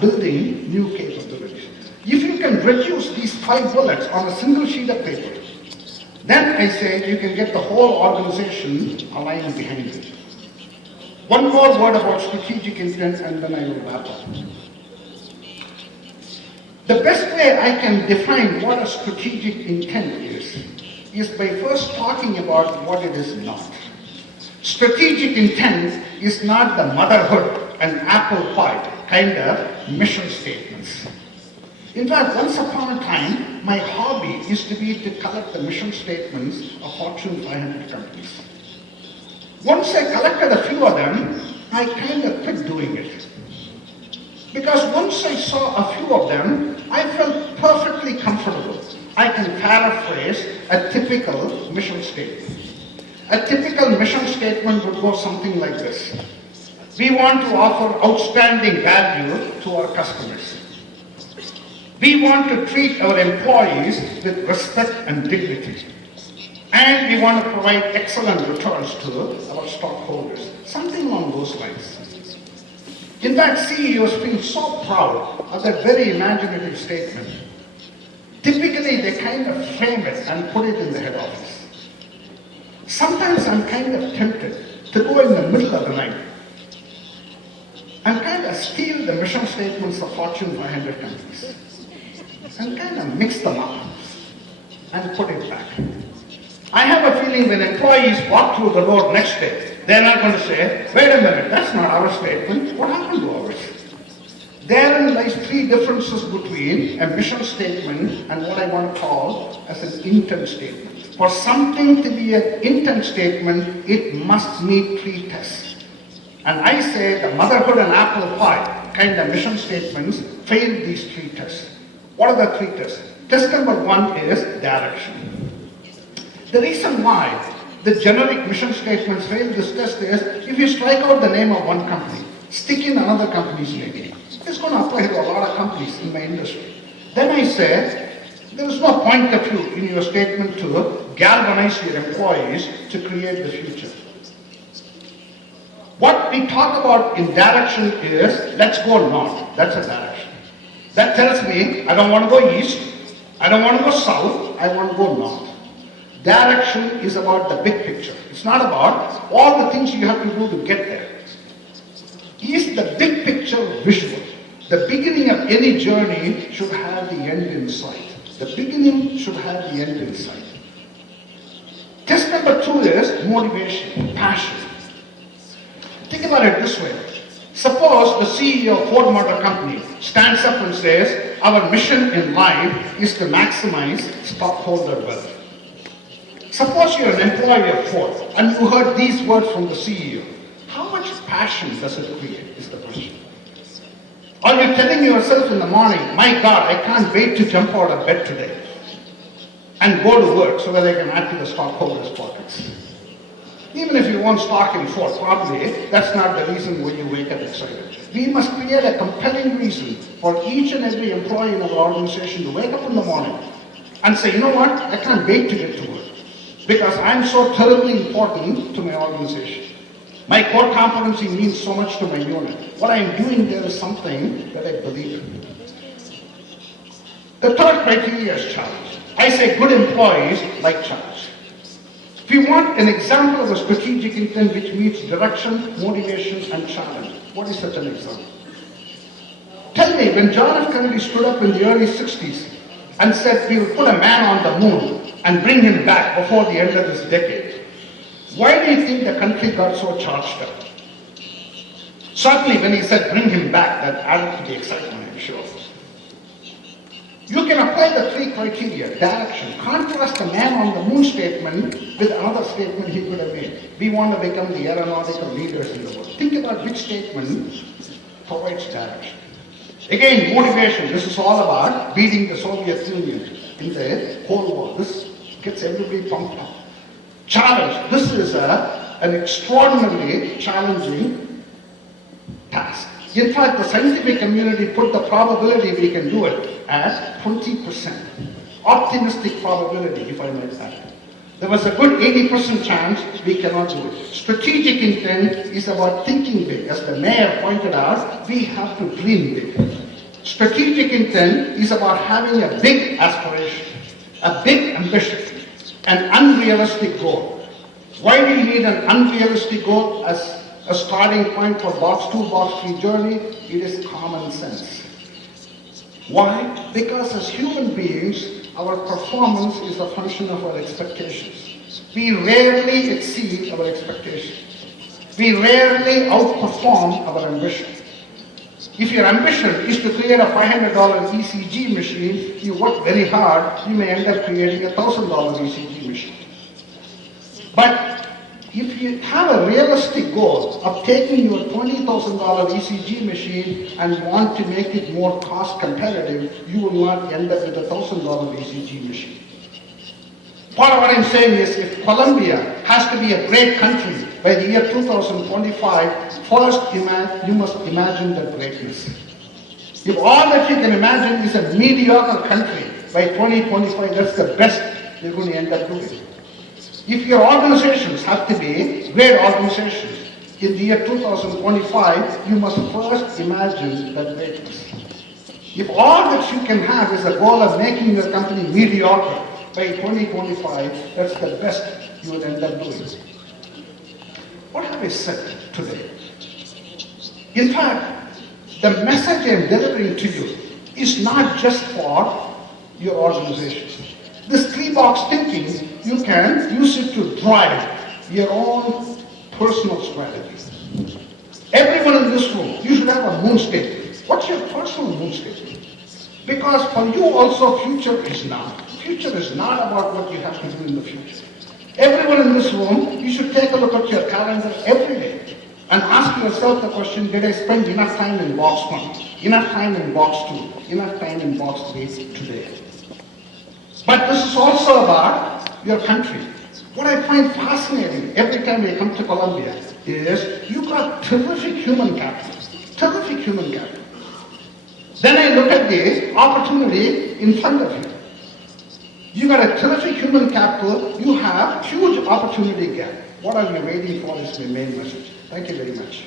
building new capabilities. If you can reduce these 5 bullets on a single sheet of paper, then I say you can get the whole organization aligned behind it. One more word about strategic intent and then I will wrap up. The best way I can define what a strategic intent is by first talking about what it is not. Strategic intent is not the motherhood and apple pie kind of mission statements. In fact, once upon a time, my hobby used to be to collect the mission statements of Fortune 500 companies. Once I collected a few of them, I kind of quit doing it. Because once I saw a few of them, I felt perfectly comfortable. I can paraphrase a typical mission statement. A typical mission statement would go something like this. We want to offer outstanding value to our customers. We want to treat our employees with respect and dignity. And we want to provide excellent returns to our stockholders. Something along those lines. In fact, CEOs feel so proud of that very imaginative statement. Typically, they kind of frame it and put it in the head office. Sometimes I'm kind of tempted to go in the middle of the night and kind of steal the mission statements of Fortune 500 companies and kind of mix them up and put it back. I have a feeling when employees walk through the door next day, they're not going to say, wait a minute, that's not our statement. What happened to ours? Therein lies 3 differences between a mission statement and what I want to call as an intent statement. For something to be an intent statement, it must meet 3 tests. And I say the motherhood and apple pie kind of mission statements fail these 3 tests. What are the 3 tests? Test number 1 is direction. The reason why the generic mission statements fail this test is if you strike out the name of one company, stick in another company's name. It's going to apply to a lot of companies in my industry. Then I say, there is no point of view in your statement to galvanize your employees to create the future. What we talk about in direction is, let's go north. That's a direction. That tells me, I don't want to go east, I don't want to go south, I want to go north. Direction is about the big picture. It's not about all the things you have to do to get there. Is the big picture visual? The beginning of any journey should have the end in sight. The beginning should have the end in sight. Test number 2 is motivation, passion. Think about it this way. Suppose the CEO of Ford Motor Company stands up and says, our mission in life is to maximize stockholder wealth. Suppose you're an employee of Ford and you heard these words from the CEO. How much passion does it create is the question. Are you telling yourself in the morning, my God, I can't wait to jump out of bed today and go to work so that I can add to the stockholders' pockets? Even if you own stock in Ford, probably that's not the reason why you wake up excited. We must create a compelling reason for each and every employee in our organization to wake up in the morning and say, you know what, I can't wait to get to work because I'm so terribly important to my organization. My core competency means so much to my unit. What I'm doing there is something that I believe in. The third criteria is challenge. I say good employees like challenge. If you want an example of a strategic intent which meets direction, motivation, and challenge, what is such an example? Tell me, when John F. Kennedy stood up in the early 60s and said we will put a man on the moon and bring him back before the end of this decade, why do you think the country got so charged up? Certainly when he said bring him back, that added to the excitement, I'm sure. You can apply the 3 criteria, direction, contrast the man on the moon statement with another statement he could have made. We want to become the aeronautical leaders in the world. Think about which statement provides direction. Again, motivation. This is all about beating the Soviet Union in the Cold War. This gets everybody pumped up. Challenge. This is an extraordinarily challenging task. In fact, the scientific community put the probability we can do it as 20%. Optimistic probability, if I might add. There was a good 80% chance we cannot do it. Strategic intent is about thinking big. As the mayor pointed out, we have to dream big. Strategic intent is about having a big aspiration, a big ambition, an unrealistic goal. Why do you need an unrealistic goal as a starting point for box 2, box 3 journey? It is common sense. Why? Because as human beings, our performance is a function of our expectations. We rarely exceed our expectations. We rarely outperform our ambition. If your ambition is to create a $500 ECG machine, you work very hard, you may end up creating a $1,000 ECG machine. But if you have a realistic goal of taking your $20,000 ECG machine and want to make it more cost competitive, you will not end up with a $1,000 ECG machine. Part of what I'm saying is if Colombia has to be a great country by the year 2025, first you must imagine the greatness. If all that you can imagine is a mediocre country by 2025, that's the best you're going to end up doing. If your organizations have to be great organizations, in the year 2025, you must first imagine the greatness. If all that you can have is a goal of making your company mediocre by 2025, that's the best you will end up doing. What have I said today? In fact, the message I'm delivering to you is not just for your organizations. This 3-box thinking, you can use it to drive your own personal strategy. Everyone in this room, you should have a moon statement. What's your personal moon statement? Because for you also, future is now. Future is not about what you have to do in the future. Everyone in this room, you should take a look at your calendar every day and ask yourself the question, did I spend enough time in box 1, enough time in box 2, enough time in box 3 today? But this is also about your country. What I find fascinating every time I come to Colombia is you got terrific human capital, terrific human capital. Then I look at the opportunity in front of you. You got a terrific human capital, you have huge opportunity gap. What are you waiting for is my main message. Thank you very much.